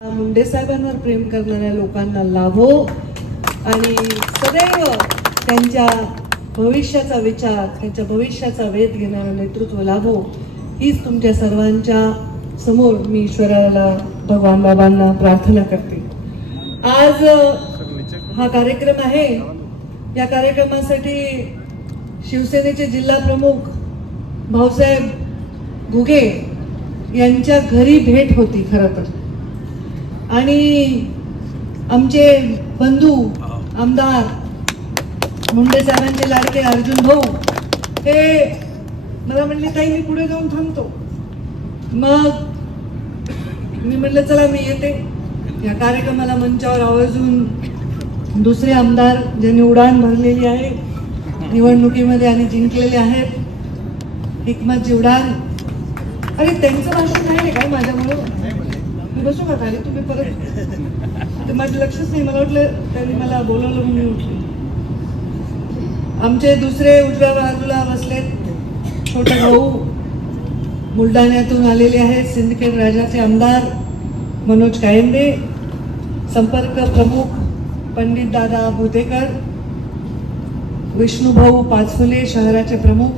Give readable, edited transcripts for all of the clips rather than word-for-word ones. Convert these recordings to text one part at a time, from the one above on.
मुंडे साहेबांवर प्रेम करणाऱ्या लोकांना लाभो आणि सदैव त्यांच्या भविष्याचा विचार, त्यांच्या भविष्याचा वेध घेणारं नेतृत्व लाभो, हीच तुमच्या सर्वांच्या समोर मी ईश्वराला, भगवान बाबांना प्रार्थना करते। आज हा कार्यक्रम आहे। या कार्यक्रमासाठी शिवसेनेचे जिल्हा प्रमुख भाऊसाहेब घुगे यांच्या घरी भेट होती खरं तर, आणि आमचे बंधू आमदार मुंडे साहेबांचे लाडके अर्जुन भाऊ हे मला म्हणले ताई मी पुढे जाऊन थांबतो। मग मी म्हटलं चला मी येते। या कार्यक्रमाला मंचावर आवर्जून दुसरे आमदार ज्यांनी उडाण भरलेली आहे निवडणुकीमध्ये आणि जिंकलेले आहेत, हिकमत उडाण, अरे त्यांचं भाषण नाही काय माझ्यामुळे मी बसू का खाली, तुम्ही परत माझं लक्षच नाही, मला वाटलं त्यांनी मला बोलवलं म्हणून मी उठले। आमचे दुसरे उजव्या बाजूला बसलेत छोटे भाऊ बुलढाण्यातून आलेले आहेत, सिंदखेड राजाचे आमदार मनोज कायंदे, संपर्क प्रमुख पंडित दादा भुतेकर, विष्णुभाऊ पाचफुले शहराचे प्रमुख,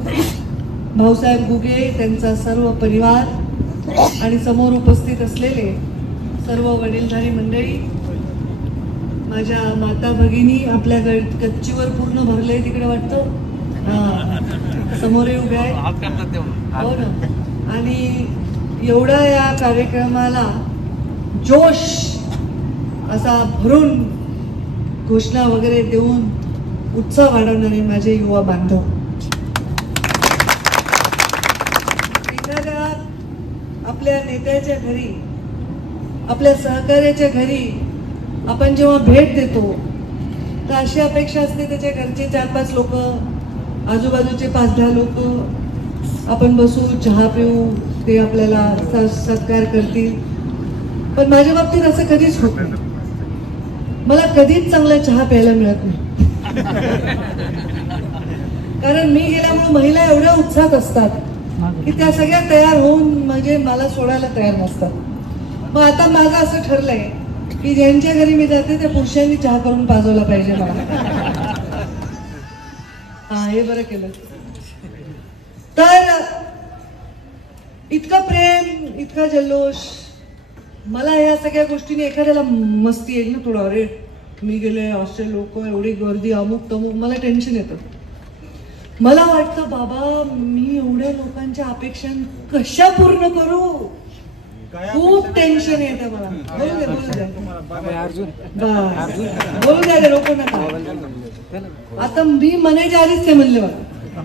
भाऊसाहेब घुगे त्यांचा सर्व परिवार आणि समोर उपस्थित असलेले सर्व वडीलधारी मंडळी, माझ्या माता भगिनी आपल्या गच्चीवर पूर्ण भरले तिकडे वाटतं, समोर उभे आहेत हो ना, आणि एवढा या कार्यक्रमाला जोश असा भरून घोषणा वगैरे देऊन उत्साह वाढवणारे माझे युवा बांधव, आपल्या नेत्याच्या घरी, आपल्या सहकार्याच्या घरी आपण जेव्हा भेट देतो तर अशी अपेक्षा असते त्याच्या घरचे 4-5 लोक, आजूबाजूचे 5-10 लोक आपण बसू, चहा पिऊ, ते आपल्याला सत्कार करतील। पण माझ्या बाबतीत असं कधीच होत नाही, मला कधीच चांगला चहा प्यायला मिळत नाही कारण मी गेल्यामुळे महिला एवढ्या उत्साहात असतात की त्या सगळ्या तयार होऊन म्हणजे मला सोडायला तयार नसतात। मग आता माझं असं ठरलंय की ज्यांच्या घरी मी जाते त्या पुरुषांनी चहा करून पाजवला पाहिजे मला। हा हे बरं केलं। तर इतकं प्रेम, इतका जल्लोष, मला ह्या सगळ्या गोष्टीने एखाद्याला मस्ती येईल ना थोडं, अरे मी गेले असे लोक, एवढी गर्दी, अमुक तमुक, मला टेन्शन येतं। मला वाटतं बाबा मी एवढ्या लोकांच्या अपेक्षा कशा पूर्ण करू, खूप टेन्शन येतं मला। बोलू द्या बोलू द्या रे, रोको नका। आता मी म्हणायच्या आधीच ते म्हणले बघा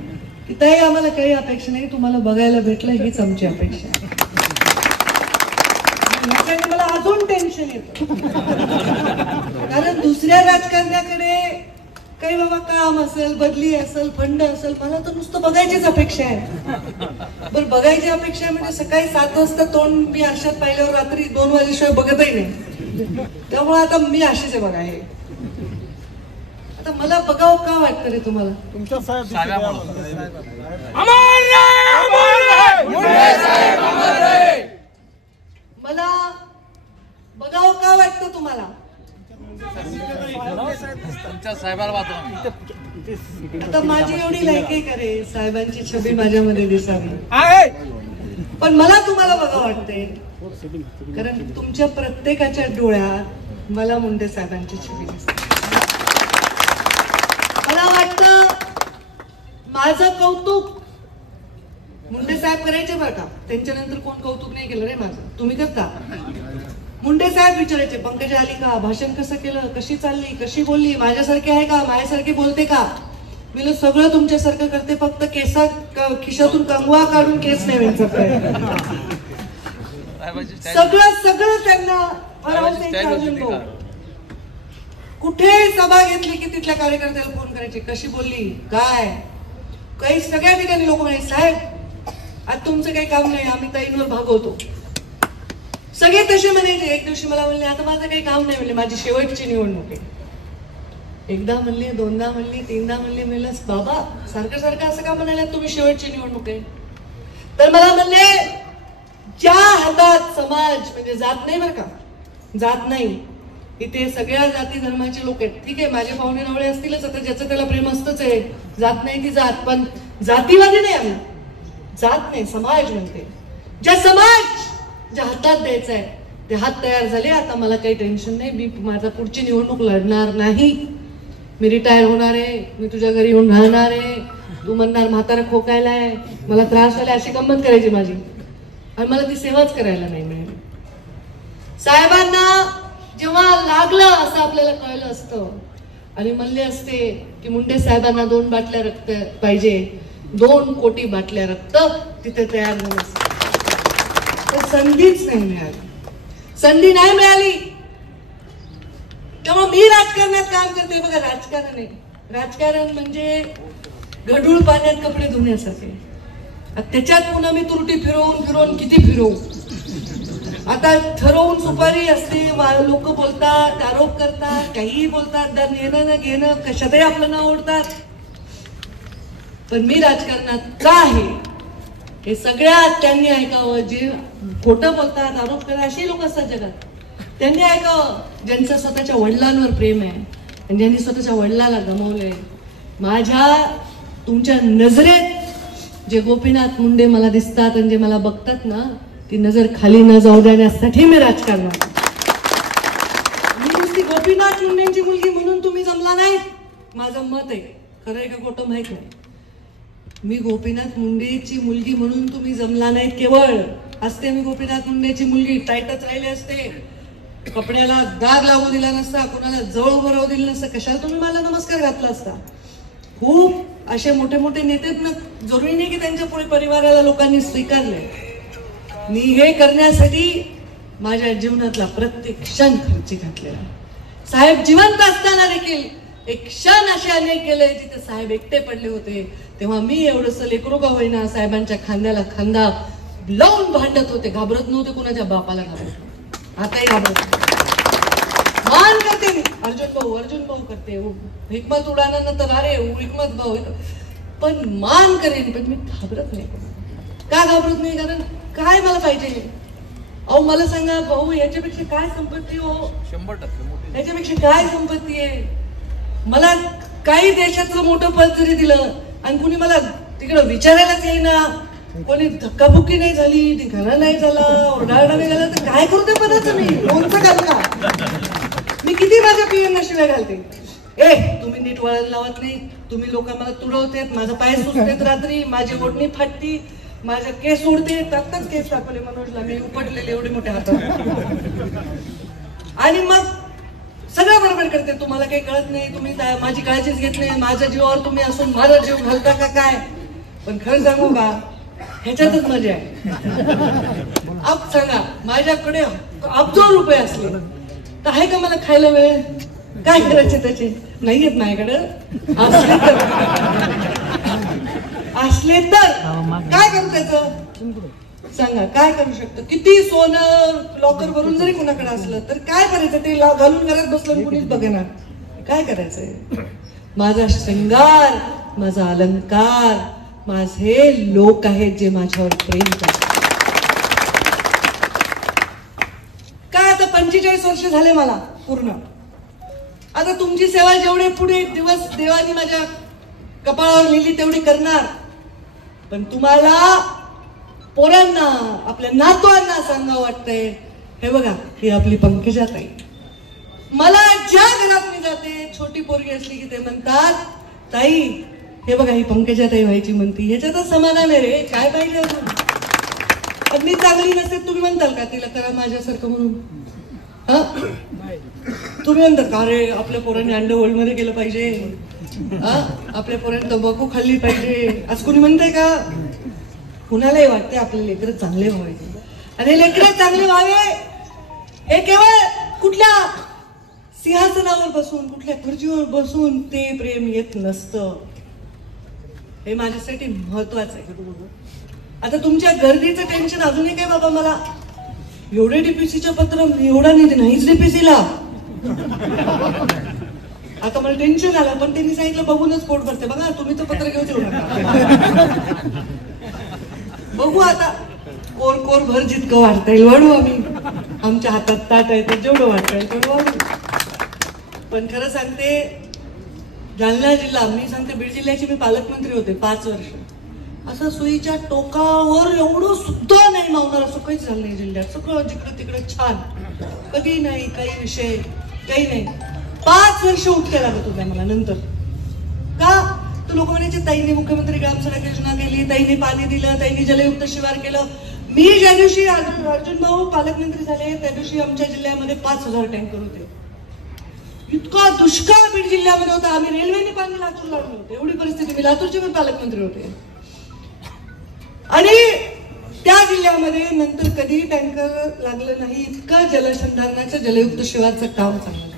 की ताई आम्हाला काही अपेक्षा नाही, तुम्हाला बघायला भेटलं हीच आमची अपेक्षा आहे। मला अजून टेन्शन येतं कारण दुसऱ्या राजकारण्याकडे काही बाबा काम असेल, बदली असेल, फंड असेल, मला तर नुसतं बघायचीच अपेक्षा आहे। बरं बघायची अपेक्षा म्हणजे सकाळी 7 वाजता तोंड मी आरशात पाहिल्यावर रात्री 2 वाजेशिवाय बघतही नाही, त्यामुळे आता मी अशीच आहे बघा। हे आता मला बघावं का वाटतं रे तुम्हाला? तुमच्या मला बघावं का वाटतं तुम्हाला? आता माझी एवढी लायकी करे साहेबांची छबी माझ्यामध्ये दिसावी, पण मला तुम्हाला बघा वाटते कारण तुमच्या प्रत्येकाच्या डोळ्यात मला मुंडे साहेबांची छबी दिसते। मला वाटतं माझं कौतुक मुंडे साहेब करायचे बरं का, त्यांच्यानंतर कोण कौतुक नाही केलं रे माझं, तुम्ही करता। मुंडे साहेब विचारायचे पंकजा आली का, भाषण कसं केलं, कशी चालली, कशी बोलली, माझ्यासारखी आहे का, माझ्यासारखी बोलते का? मी सगळं तुमच्यासारखं करते, फक्त खिशातून कंगवा काढून केस नाही सगळं सगळं त्यांना कुठे सभा घेतली की तिथल्या कार्यकर्त्याला फोन करायचे, कशी बोलली, काय काही सगळ्या ठिकाणी लोक म्हणायचे साहेब आज तुमचं काही काम नाही, आम्ही ताईंवर भागवतो, सगळे तसे म्हणायचे। एक दिवशी मला म्हणले आता माझं काही काम नाही, म्हणले माझी शेवटची निवडणूक आहे। एकदा म्हणली, दोनदा म्हणली, तीनदा म्हणली, म्हणलं बाबा सारखं सारखं असं का म्हणायला तुम्ही शेवटची निवडणूक आहे? तर मला म्हणले ज्या हातात समाज म्हणजे जात नाही बरं का, जात नाही. इथे सगळ्या जाती धर्माचे लोक आहेत. ठीक आहे, माझे पाहुणे रावळे असतीलच, आता ज्याचं त्याला प्रेम असतंच आहे. जात नाही ती जात, पण जातीवादी नाही आम्ही. जात नाही, समाज म्हणते. ज्या समाज ज्या हातात द्यायचा आहे ते हात तयार झाले. आता मला काही टेन्शन नाही. मी माझा पुढची निवडणूक लढणार नाही. मी रिटायर होणार आहे. मी तुझ्या घरी येऊन राहणार आहे. तू म्हणणार म्हातारा खोकायलाय, मला त्रास व्हायला, अशी गंमत करायची माझी. आणि मला ती सेवाच करायला नाही मिळाली. साहेबांना जेव्हा लागलं असं आपल्याला कळलं असतं आणि म्हणले असते की मुंडे साहेबांना 2 बाटल्या रक्त पाहिजे, 2 कोटी बाटल्या रक्त तिथे तयार झालं असतं. तर संधीच नाही मिळाली. संधी नाही मिळाली. तेव्हा मी राजकारणात काम करते. बघा, राजकारण आहे. राजकारण म्हणजे गढूळ पाण्यात कपडे धुण्यासारखे. त्याच्यात पुन्हा मी तुरटी फिरवून फिरवून किती फिरवू. आता ठरवून सुपारी असते, लोक बोलतात, आरोप करतात, काहीही बोलतात, येणं न घेणं कशातही आपलं नाव ओढतात. पण मी राजकारणात का आहे हे सगळ्यात त्यांनी ऐकावं. जे खोटं बोलतात, आरोप करतात अशी लोक असतात जगात, त्यांनी ऐकावं. ज्यांचं स्वतःच्या वडिलांवर प्रेम आहे आणि ज्यांनी स्वतःच्या वडिलाला गमावलंय. माझ्या तुमच्या नजरेत जे गोपीनाथ मुंडे मला दिसतात आणि जे मला बघतात ना, ती नजर खाली न जाऊ देण्यासाठी मी राजकारणात. मी नुसती गोपीनाथ मुंडेंची मुलगी म्हणून तुम्ही जमला नाही, माझं मत आहे. खरं आहे का खोटं माहित नाही. मी गोपीनाथ मुंडेची मुलगी म्हणून तुम्ही जमला नाहीत. केवळ असते मी गोपीनाथ मुंडेची मुलगी, टाईटच राहिले असते, कपड्याला दाग लागू दिला नसता, कोणाला जवळ उभं राहू दिलं नसतं, कशाला तुम्ही मला नमस्कार घातला असता. खूप असे मोठे मोठे नेते ना, जरुरी नाही की त्यांच्या पुढे परिवाराला लोकांनी स्वीकारले. मी हे करण्यासाठी माझ्या जीवनातला प्रत्येक क्षण खर्ची घातलेला. साहेब जिवंत असताना देखील एक क्षण असे अनेक गेले जिथे साहेब एकटे पडले होते. तेव्हा मी एवढंस लेकरू का होईना साहेबांच्या खांद्याला खांदा लावून भांडत होते. घाबरत नव्हते, कुणाच्या बापाला घाबरत. आताही घाबरत मान करते मी. अर्जुन भाऊ करते, हिकमत उडाल्यानंतर अरे हिकमत भाऊ, पण मान करेन, पण मी घाबरत नाही. का घाबरत नाही? कारण काय मला पाहिजे. अहो मला सांगा भाऊ, याच्यापेक्षा काय संपत्ती हो? 100% याच्यापेक्षा काय संपत्ती आहे? मला काही देशातलं मोठं पद जरी दिलं आणि कुणी मला तिकडं विचारायलाच येईना, कोणी धक्काबुक्की नाही झाली, निघाला नाही झाला, ओरडाओरडा नाही झाला, तर काय करू ते पदाचं? मी लोणचं घाल का? मी किती माझ्या पियांना शिव्या घालते. तुम्ही नीट वळण लावत नाही, तुम्ही लोक मला तुडवतेत, माझा पाय सुचतेत रात्री, माझी ओढणी फाटती, माझे केस उडते. तत्तच केस दाखवले मनोजला मी, उपटलेले एवढे मोठ्या हातात. आणि मग सगळं बरोबर करते. तुम्हाला काही कळत नाही, तुम्ही माझी काळजीच घेत नाही, माझ्या जीवावर तुम्ही असून माझा जीव घालता का काय? पण खरं सांगू का, ह्याच्यातच मजा आहे. अब सांगा, माझ्याकडे अब्जो रुपये असले तर आहे का मला खायला वेळ? काय करायचे त्याचे? नाही येत माझ्याकडं. असले तर काय करू त्याचं? सांगा काय करू शकतो? किती सोनं लॉकर भरून जरी कुणाकडे असलं तर काय करायचं? ते घालून घरात बसलं कुणीच बघेना. काय करायचंय? माझा श्रृंगार, माझा अलंकार, माझे लोक आहेत जे माझ्यावर प्रेम करतात. काय आता 45 वर्ष झाले मला पूर्ण. आता तुमची सेवा जेवढे पुढे दिवस देवानी माझ्या कपाळावर लिहिली तेवढी करणार. पण तुम्हाला पोरांना, आपल्या नातवांना सांगावं वाटतंय, हे बघा ही आपली पंकजाताई. मला ज्या घरात मी जाते, छोटी पोरगी असली की ते म्हणतात, ताई हे बघा ही पंकजाताई व्हायची म्हणती. ह्याच्यातच समाधान आहे रे, काय पाहिजे अजून? अगदी चांगली नसते तुम्ही म्हणताल का तिला करा माझ्यासारखं म्हणून? तुम्ही म्हणतात का अरे आपल्या पोरांनी अंडरवर्ल्ड मध्ये गेलं पाहिजे, आपल्या पोरांनी तंबाखू खाल्ली पाहिजे, असं कोणी म्हणतंय का? कुणालाही वाटते आपले लेकरं चांगले व्हावे. आणि लेकरं चांगले व्हावे हे केवळ कुठल्या सिंहासनावर बसून, कुठल्या खुर्चीवर बसून ते प्रेम येत नसतं. हे माझ्यासाठी महत्वाचं आहे. आता तुमच्या गर्दीचं टेन्शन अजूनही काय बाबा? मला एवढे डीपीसीचं पत्र, एवढा निधी नाहीच डीपीसीला. आता मला टेन्शन आलं, पण त्यांनी सांगितलं बघूनच पोट भरते. बघा तुम्ही तर पत्र घेऊच येऊ नका. बघू आता कोर भर जितकं वाढता येईल वाढू आम्ही. आमच्या हातात ताट आहे ते जेवढं वाढता येईल तेवढं वाढू. पण खरं सांगते, जालना जिल्हा, मी सांगते बीड जिल्ह्याची मी पालकमंत्री होते 5 वर्ष. असं सुईच्या टोकावर एवढं सुद्धा नाही मावणार असं काहीच झालं नाही जिल्ह्यात. सगळं जिकडे तिकडे छान, कधी नाही काही विषय, काही नाही. 5 वर्ष उठके लागत होत्या मला नंतर. का तर लोक म्हणायचे ताईंनी मुख्यमंत्री ग्रामसडक योजना केली, ताईंनी पाणी दिलं, ताईंनी जलयुक्त शिवार केलं. मी ज्या दिवशी अर्जुन भाऊ पालकमंत्री झाले त्या दिवशी आमच्या जिल्ह्यामध्ये 5000 टँकर होते. इतका दुष्काळ बीड जिल्ह्यामध्ये होता. आम्ही रेल्वेने पाणी लातूरला आणलं होतं. एवढी परिस्थिती. मी लातूरचे पण पालकमंत्री होते. आणि त्या जिल्ह्यामध्ये नंतर कधी टँकर लागलं नाही. इतका जलसंधारणाचं जलयुक्त शिवारचं काम चाललं.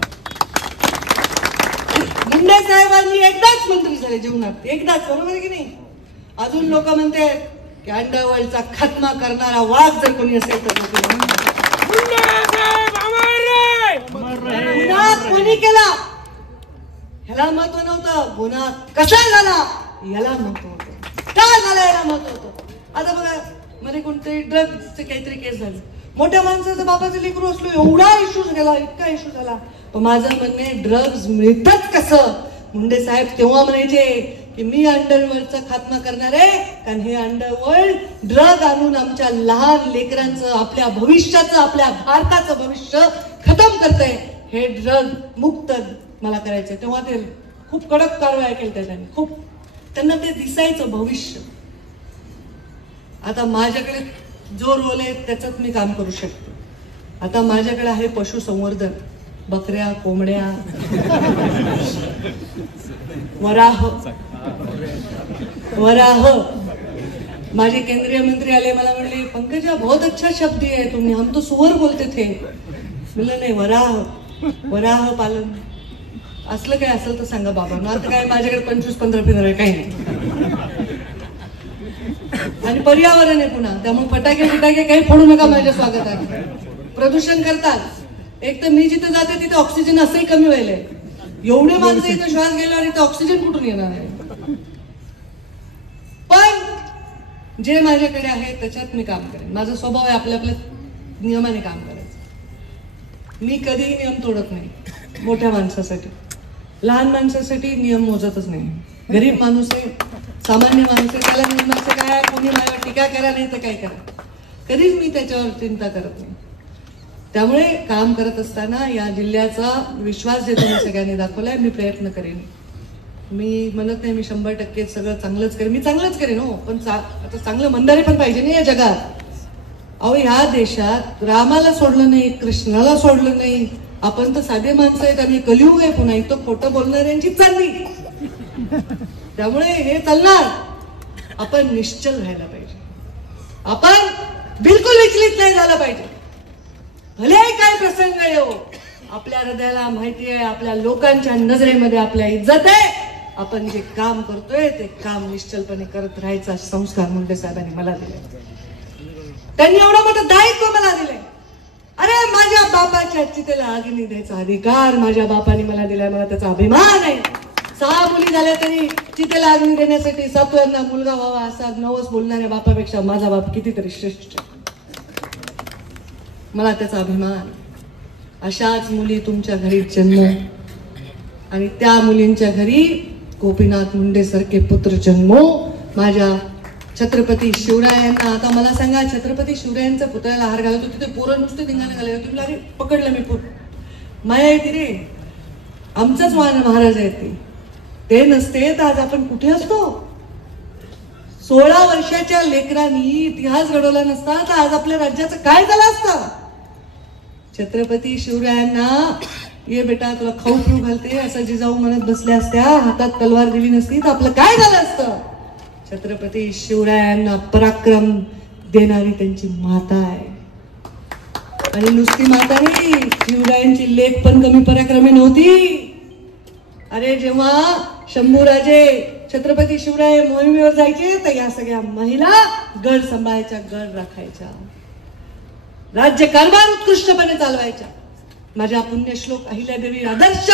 मुंडे साहेबांनी एकदाच मंत्री झाले जीवनात, एकदाच. बरोबर आहे की नाही? अजून लोक म्हणतात की अंडरवर्ल्डचा खात्मा करणारा वाघ जर कोणी असेल तर गुन्हा कोणी केला ह्याला महत्व नव्हतं. गुन्हा कसा झाला याला महत्व होतं. का झाला याला महत्व होतं. आता बघा, मध्ये कोणतरी ड्रग्सचे काहीतरी केस झाले. मोठ्या माणसाचं बापाचं लेकरू असलो एवढा इश्यू झाला, इतका इश्यू झाला. पण माझं म्हणणे, ड्रग्ज मिळतात कसं. मुंडे साहेब तेव्हा म्हणायचे की मी अंडरवर्ल्डचा खात्मा करणार आहे, कारण हे अंडरवर्ल्ड ड्रग आणून आमच्या लहान लेकरांचं, आपल्या भविष्याचं, आपल्या भारताचं भविष्य खतम करतंय. हे ड्रग मुक्त मला करायचंय. तेव्हा ते खूप कडक कारवाया केल्या त्यांनी. खूप त्यांना ते दिसायचं भविष्य. आता माझ्याकडे जो रोल आहे त्याच्यात मी काम करू शकते. आता माझ्याकडे आहे पशुसंवर्धन. बकऱ्या, कोंबड्या, वराह. माझे केंद्रीय मंत्री आले, मला म्हणले पंकजा बहुत अच्छा शब्द है तुमने, हम तो सुअर बोलते थे. म्हणलं नाही, वराह पालन. असलं काय असेल तर सांगा बाबा. आता काय माझ्याकडे 25-15 पिंजरे काही नाही. आणि पर्यावरण आहे पुन्हा, त्यामुळे फटाके काही फोडू नका माझ्या स्वागतात. प्रदूषण करतात. एक तर मी जिथे जाते तिथे ऑक्सिजन असंही कमी व्हायलंय. एवढे माणसं इथे श्वास गेल्यावर इथे ऑक्सिजन कुठून येणार आहे. पण जे माझ्याकडे आहे त्याच्यात मी काम करेन. माझा स्वभाव आहे आपल्या नियमाने काम करायचं. मी कधीही नियम तोडत नाही. मोठ्या माणसासाठी, लहान माणसासाठी नियम मोजतच नाही. गरीब माणूस आहे, सामान्य माणूस आहे, त्याला नियमाचं काय, कोणी माझ्यावर टीका करा नाही तर काय करा, कधीच मी त्याच्यावर चिंता करत नाही. त्यामुळे काम करत असताना या जिल्ह्याचा विश्वास जे तुम्ही सगळ्यांनी दाखवलाय, मी प्रयत्न करेन. मी म्हणत नाही मी 100% सगळं चांगलंच करेन. मी चांगलंच करेन हो, पण आता चांगलं म्हणणारे पण पाहिजे नाही या जगात. अहो, ह्या देशात रामाला सोडलं नाही, कृष्णाला सोडलं नाही. आपण तर साधे माणसं आहेत आणि कलियुग आहे पुन्हा. इथं खोटं बोलणाऱ्यांची चालली. त्यामुळे हे चालणार. आपण निश्चल राहायला पाहिजे. आपण बिलकुल विचलित नाही झालं पाहिजे. भले काय प्रसंग येऊ, आपल्या हृदयाला माहिती आहे, आपल्या लोकांच्या नजरेमध्ये आपल्या इज्जत आहे. आपण जे काम करतोय ते काम निश्चलपणे करत राहायचा संस्कार मुंडे साहेबांनी मला दिले. त्यांनी एवढं मोठं दायित्व मला दिले. अरे, माझ्या बापाच्या चितेला अग्नी द्यायचा अधिकार माझ्या बापाने मला दिलाय. मला त्याचा अभिमान आहे. 6 मुली झाल्या तरी चितेला अग्नी देण्यासाठी 7व्यांना मुलगा व्हावा असा नवस बोलणाऱ्या बापापेक्षा माझा बाप कितीतरी श्रेष्ठ. मला त्याचा अभिमान. अशाच मुली तुमच्या घरी जन्म, आणि त्या मुलींच्या घरी गोपीनाथ मुंडे सारखे पुत्र जन्मो. माझ्या छत्रपती शिवरायांना, आता मला सांगा, छत्रपती शिवरायांचा पुतळ्याला हार घालतो तिथे पोरं नुसते धिंगाणे घालायला. तुम्ही अरे पकडलं मी माया येते रे. आमचाच महाराज आहेत ते नसते तर आज आपण कुठे असतो. 16 वर्षाच्या लेकरांनी इतिहास घडवला नसता तर आज आपल्या राज्याचं काय झालं असतं. छत्रपती शिवरायांना ये बेटा तुला खाऊ पिऊ घालते असं जिजाऊ म्हणत बसल्या असत्या, हातात तलवार दिली नसती तर आपलं काय झालं असतं. छत्रपती शिवरायांना पराक्रम देणारी त्यांची माता आहे. आणि नुसती माता नाही, शिवरायांची लेक पण कमी पराक्रमी नव्हती. अरे, जेव्हा शंभूराजे छत्रपती शिवराय मोहिमेवर जायचे तर या सगळ्या महिला गड सांभाळायच्या, गड राखायच्या, राज्य कारभार उत्कृष्टपणे चालवायच्या. माझ्या पुण्यश्लोक अहिल्यादेवी आदर्श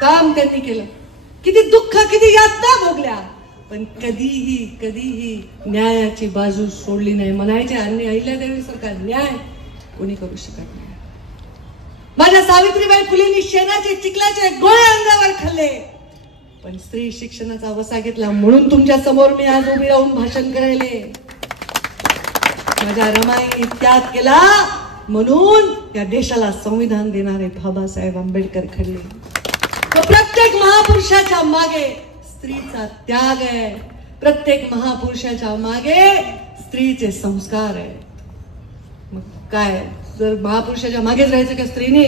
काम त्यांनी केलं. किती दुःख, किती यातना भोगल्या. पण कधीही न्यायाची बाजू सोडली नाही. म्हणायचे अन्य अहिल्यादेवी सारखा न्याय कोणी करू शकत नाही. माझ्या सावित्रीबाई फुलेंनी शेणाचे चिखलाचे गोळे अंगावर खाल्ले, पण स्त्री शिक्षणाचा वसा घेतला म्हणून तुमच्या समोर मी आज उभी राहून भाषण करायले. माझ्या रमाईने त्याग केला म्हणून या देशाला संविधान देणारे बाबासाहेब आंबेडकर खरले. प्रत्येक महापुरुषाच्या मागे स्त्रीचा त्याग आहे. प्रत्येक महापुरुषाच्या मागे स्त्रीचे संस्कार आहे. मग काय, जर महापुरुषाच्या मागेच राहायचं का स्त्रीने?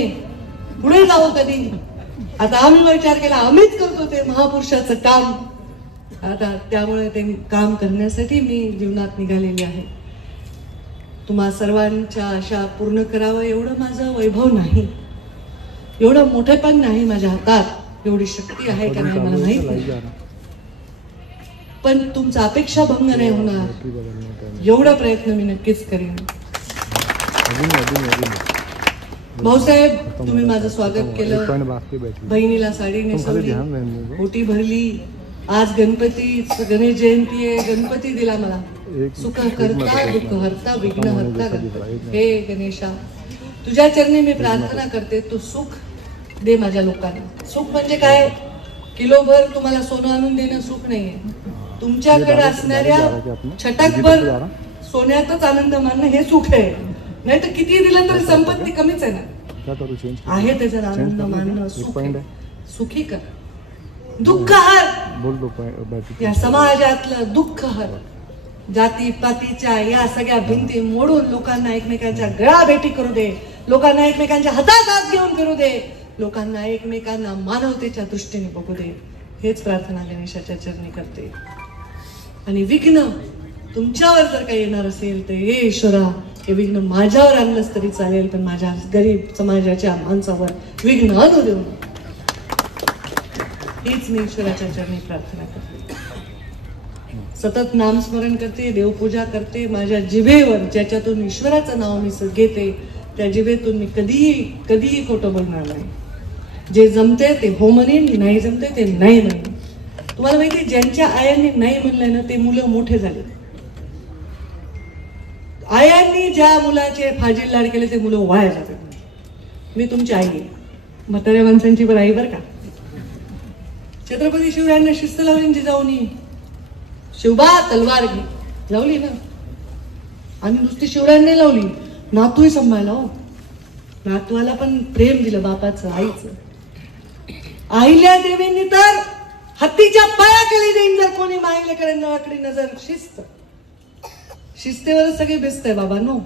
पुढे जावं कधी? आता आम्ही विचार केला, आम्हीच करतो ते महापुरुषाचं काम. आता त्यामुळे ते काम करण्यासाठी मी जीवनात निघालेली आहे. तुम्हा सर्वांच्या आशा पूर्ण करावं एवढं माझं वैभव नाही, एवढं मोठेपण नाही माझ्या हातात, एवढी शक्ती आहे का नाही मला माहित नाही. पण तुमचा अपेक्षा भंग नाही होणार एवढा प्रयत्न मी नक्कीच करेन. भाऊसाहेब, तुम्ही माझं स्वागत केलं, बहिणीला साडी नेसवली, ओटी भरली. आज गणपती, गणेश जयंती आहे, गणपती दिला मला. सुख करता दुःख हरता विघ्न हरता गणपती. हे गणेशा, तुझ्या चरणी मी प्रार्थना करते, तू सुख दे माझ्या लोकांना. सुख म्हणजे काय? किलोभर तुम्हाला सोनं आणून देणं सुख नाहीये. तुमच्याकडे असणाऱ्या छटाकभर सोन्यातच आनंद मानणं हे सुख आहे. नाही तर किती दिलं तरी संपत्ती कमीच आहे ना. आहे त्याच्यात आनंद मानणं सुख. सुखी कर, दुःख हर, या समाजातलं दुःख हर. जाती पातीच्या या सगळ्या भिंती मोडून लोकांना एकमेकांच्या गळा भेटी करू दे, लोकांना एकमेकांच्या हातात हात घेऊन फिरू दे, लोकांना एकमेकांना मानवतेच्या दृष्टीने बघू दे. हेच प्रार्थना गणेशाच्या चरणी करते. आणि विघ्न तुमच्यावर जर काही येणार असेल तर हे ईश्वरा, हे विघ्न माझ्यावर आणलंच तरी चालेल, पण माझ्या गरीब समाजाच्या माणसावर विघ्न आणू देऊ. हीच मी ईश्वराच्या चरणी प्रार्थना करते. सतत नामस्मरण करते, देवपूजा करते. माझ्या जिभेवर ज्याच्यातून ईश्वराचं नाव मी घेते त्या जिभेतून मी कधीही खोटं बोलणार नाही. जे जमते ते हो म्हणेन, नाही जमते ते नाही म्हणेन. तुम्हाला माहिती, ज्यांच्या आयांनी नाही म्हणलंय ना ते मुलं मोठे झाले. आयांनी ज्या मुलाचे फाजील लाड केले ते मुलं वाया जातात. मी तुमची आई आहे, म्हाताऱ्या माणसांची पण आई बरं का. छत्रपती शिवरायांना शिस्त लावली जिजाऊनी, शिवबा तलवार घे, लावली ना. आणि नुसती शिवरायांनी लावली, नातूही सांभाळला. हो, नातवाला पण प्रेम दिलं बापाचं, आईचं. अहिल्या देवींनी तर हत्तीच्या पायाखाली देईन जर कोणी माहिलेकडे नळाकडे नजर. शिस्तेवर सगळी बेस्ट आहे बाबांनो.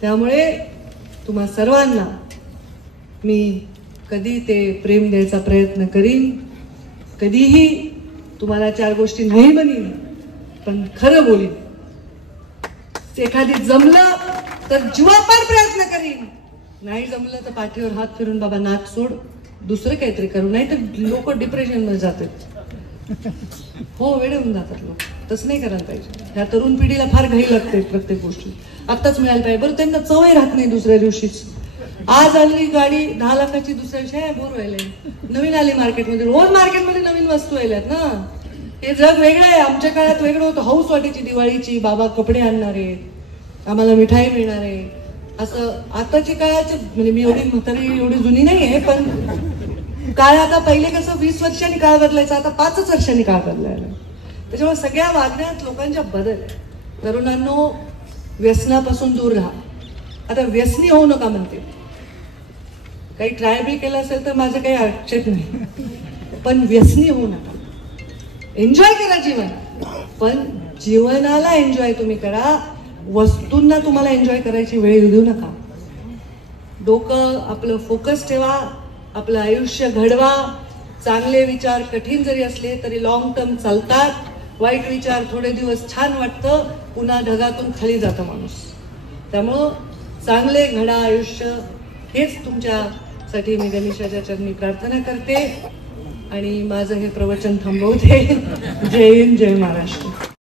त्यामुळे तुम्हा सर्वांना मी कधी ते प्रेम द्यायचा प्रयत्न करीन. कधीही तुम्हाला चार गोष्टी नाही म्हणीन, पण खरं बोलीन. एखादी जमलं तर जीवापाड प्रयत्न करीन, नाही जमलं तर पाठीवर हात फिरून बाबा नाक सोड, दुसरं काहीतरी करू. नाही तर लोक डिप्रेशन मध्ये जातात. हो, वेडे होऊन जातात लोक. तसं नाही करायला पाहिजे. ह्या तरुण पिढीला फार घाई लागते प्रत्येक गोष्टी आत्ताच मिळायला पाहिजे. बरं, त्यांना चवही राहत नाही दुसऱ्या दिवशीच. आज आली गाडी 10 लाखाची, दुसऱ्या दिवशी बोर व्हायला. नवीन आली मार्केटमध्ये, रोज मार्केटमध्ये नवीन वस्तू आल्यात ना. हे जग वेगळं आहे. आमच्या काळात वेगळं होतं. हौस वाटायची दिवाळीची, बाबा कपडे आणणारे, आम्हाला मिठाई मिळणारे. असं आताची काळाची, म्हणजे मी एवढी म्हातारी एवढी जुनी नाही आहे, पण काळ आता पहिले कसं 20 वर्षांनी काळ बदलायचा, आता 5 वर्षांनी काळ बदलायला. त्याच्यामुळे सगळ्या वागण्यात लोकांच्या बदल आहे. तरुणांनो, व्यसनापासून दूर राहा. आता व्यसनी होऊ नका म्हणते. काही ट्राय बी केलं असेल तर माझं काही आक्षेप नाही, पण व्यसनी होऊ नका. एन्जॉय करा जीवन, पण जीवनाला एन्जॉय तुम्ही करा. वस्तूंना तुम्हाला एन्जॉय करायची वेळ येऊ देऊ नका. डोकं आपलं फोकस ठेवा, आपलं आयुष्य घडवा. चांगले विचार कठीण जरी असले तरी लॉंग टर्म चालतात. वाईट विचार थोडे दिवस छान वाटतं, पुन्हा ढगातून खाली जातं माणूस. त्यामुळं चांगले घडा आयुष्य, हेच तुमच्यासाठी मी गणेशाच्या चरणी प्रार्थना करते आणि माझं हे प्रवचन थांबवते. जय हिंद, जय महाराष्ट्र.